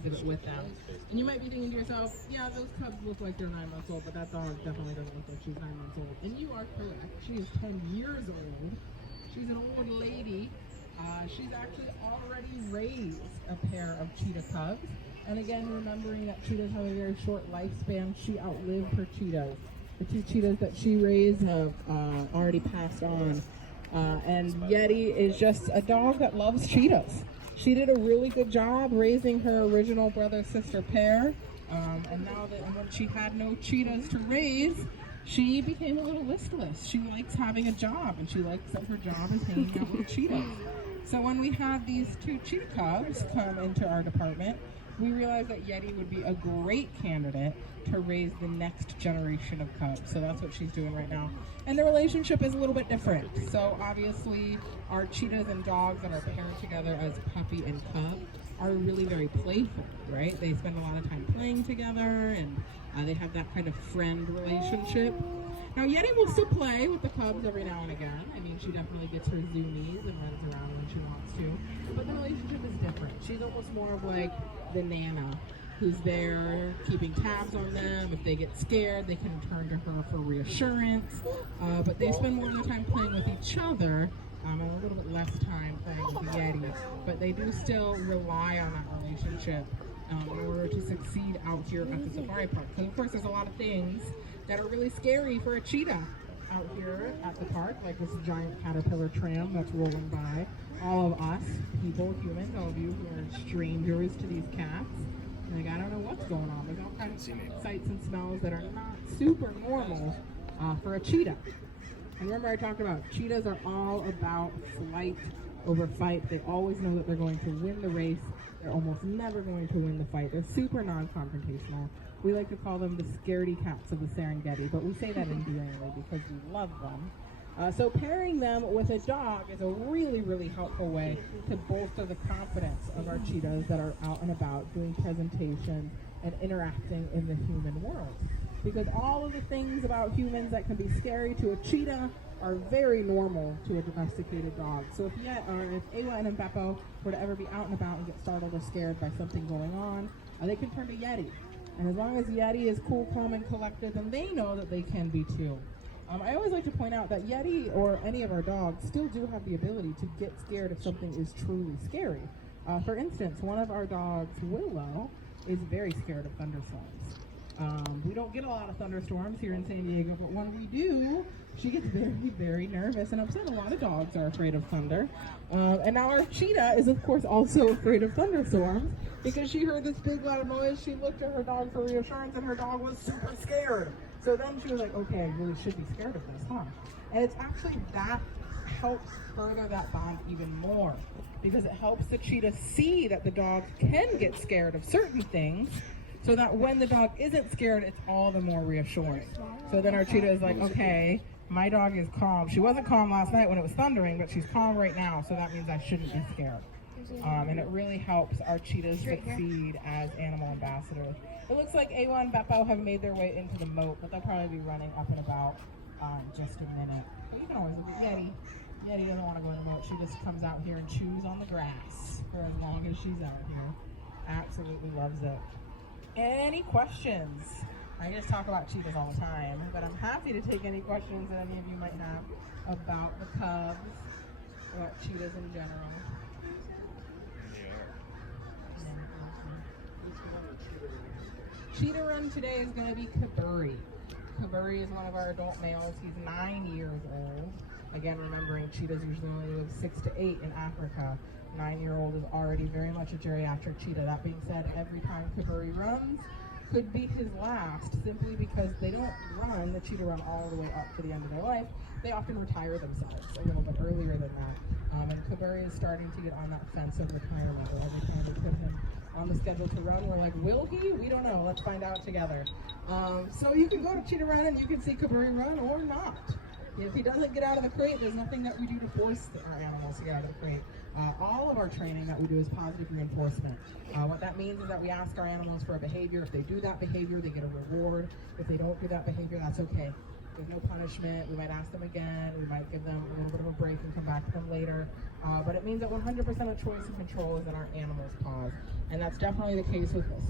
exhibit with them. And you might be thinking to yourself, yeah, those cubs look like they're 9 months old, but that dog definitely doesn't look like she's 9 months old. And you are correct. She is 10 years old. She's an old lady. She's actually already raised a pair of cheetah cubs. And again, remembering that cheetahs have a very short lifespan, she outlived her cheetahs. The 2 cheetahs that she raised have already passed on. And Yeti is just a dog that loves cheetahs. She did a really good job raising her original brother-sister pair. And now that when she had no cheetahs to raise, she became a little listless. She likes having a job, and she likes that her job is hanging out with cheetahs. So when we had these 2 cheetah cubs come into our department, we realized that Yeti would be a great candidate to raise the next generation of cubs. So that's what she's doing right now. And the relationship is a little bit different. So obviously our cheetahs and dogs that are paired together as puppy and cub are really very playful, right? They spend a lot of time playing together, and they have that kind of friend relationship. Now Yeti will still play with the cubs every now and again. I mean, she definitely gets her zoomies and runs around when she wants to. But the relationship is different. She's almost more of like the Nana, who's there keeping tabs on them. If they get scared, they can turn to her for reassurance. But they spend more of their time playing with each other, and a little bit less time playing with the Yeti. But they do still rely on that relationship in order to succeed out here at the safari park. Because of course there's a lot of things that are really scary for a cheetah out here at the park, like this giant caterpillar tram that's rolling by. All of us, people, humans, all of you who are strangers to these cats, like, I don't know what's going on. There's all kinds of sights and smells that are not super normal for a cheetah. And remember I talked about cheetahs are all about flight over fight. They always know that they're going to win the race. They're almost never going to win the fight. They're super non-confrontational. We like to call them the scaredy cats of the Serengeti, but we say that endearingly because we love them. So pairing them with a dog is a really, really helpful way to bolster the confidence of our cheetahs that are out and about doing presentations and interacting in the human world. Because all of the things about humans that can be scary to a cheetah are very normal to a domesticated dog. So if Awa and Beppo were to ever be out and about and get startled or scared by something going on, they can turn to Yeti. And as long as Yeti is cool, calm, and collected, then they know that they can be too. I always like to point out that Yeti or any of our dogs still do have the ability to get scared if something is truly scary. For instance, one of our dogs, Willow, is very scared of thunderstorms. We don't get a lot of thunderstorms here in San Diego, but when we do, she gets very, very nervous and upset. A lot of dogs are afraid of thunder. And now our cheetah is, of course, also afraid of thunderstorms because she heard this big loud noise. She looked at her dog for reassurance, and her dog was super scared. So then she was like, okay, I really should be scared of this, huh? And it's actually that helps further that bond even more because it helps the cheetah see that the dog can get scared of certain things, so that when the dog isn't scared, it's all the more reassuring. So then our cheetah is like, okay, my dog is calm. She wasn't calm last night when it was thundering, but she's calm right now, so that means I shouldn't be scared. And it really helps our cheetahs succeed as animal ambassadors. It looks like Awa and Beppo have made their way into the moat, but they'll probably be running up and about in just a minute. But you can always look at Yeti. Yeti doesn't want to go in the moat. She just comes out here and chews on the grass for as long as she's out here. Absolutely loves it. Any questions? I just talk about cheetahs all the time, but I'm happy to take any questions that any of you might have about the cubs, about cheetahs in general. Cheetah run today is going to be Kaburi. Kaburi is one of our adult males. He's 9 years old. Again, remembering cheetahs usually only live 6 to 8 in Africa. 9-year-old is already very much a geriatric cheetah. That being said, every time Kaburi runs could be his last, simply because they don't run, the cheetah run all the way up to the end of their life. They often retire themselves a little bit earlier than that. And Kaburi is starting to get on that fence of retirement. Every time we put him on the schedule to run, we're like, will he? We don't know. Let's find out together. So you can go to Cheetah Run and you can see Kaburi run or not. If he doesn't get out of the crate, there's nothing that we do to force our animals to get out of the crate. All of our training that we do is positive reinforcement. What that means is that we ask our animals for a behavior. If they do that behavior, they get a reward. If they don't do that behavior, that's okay. There's no punishment. We might ask them again. We might give them a little bit of a break and come back to them later. But it means that 100% of choice and control is in our animals' paws. And that's definitely the case with some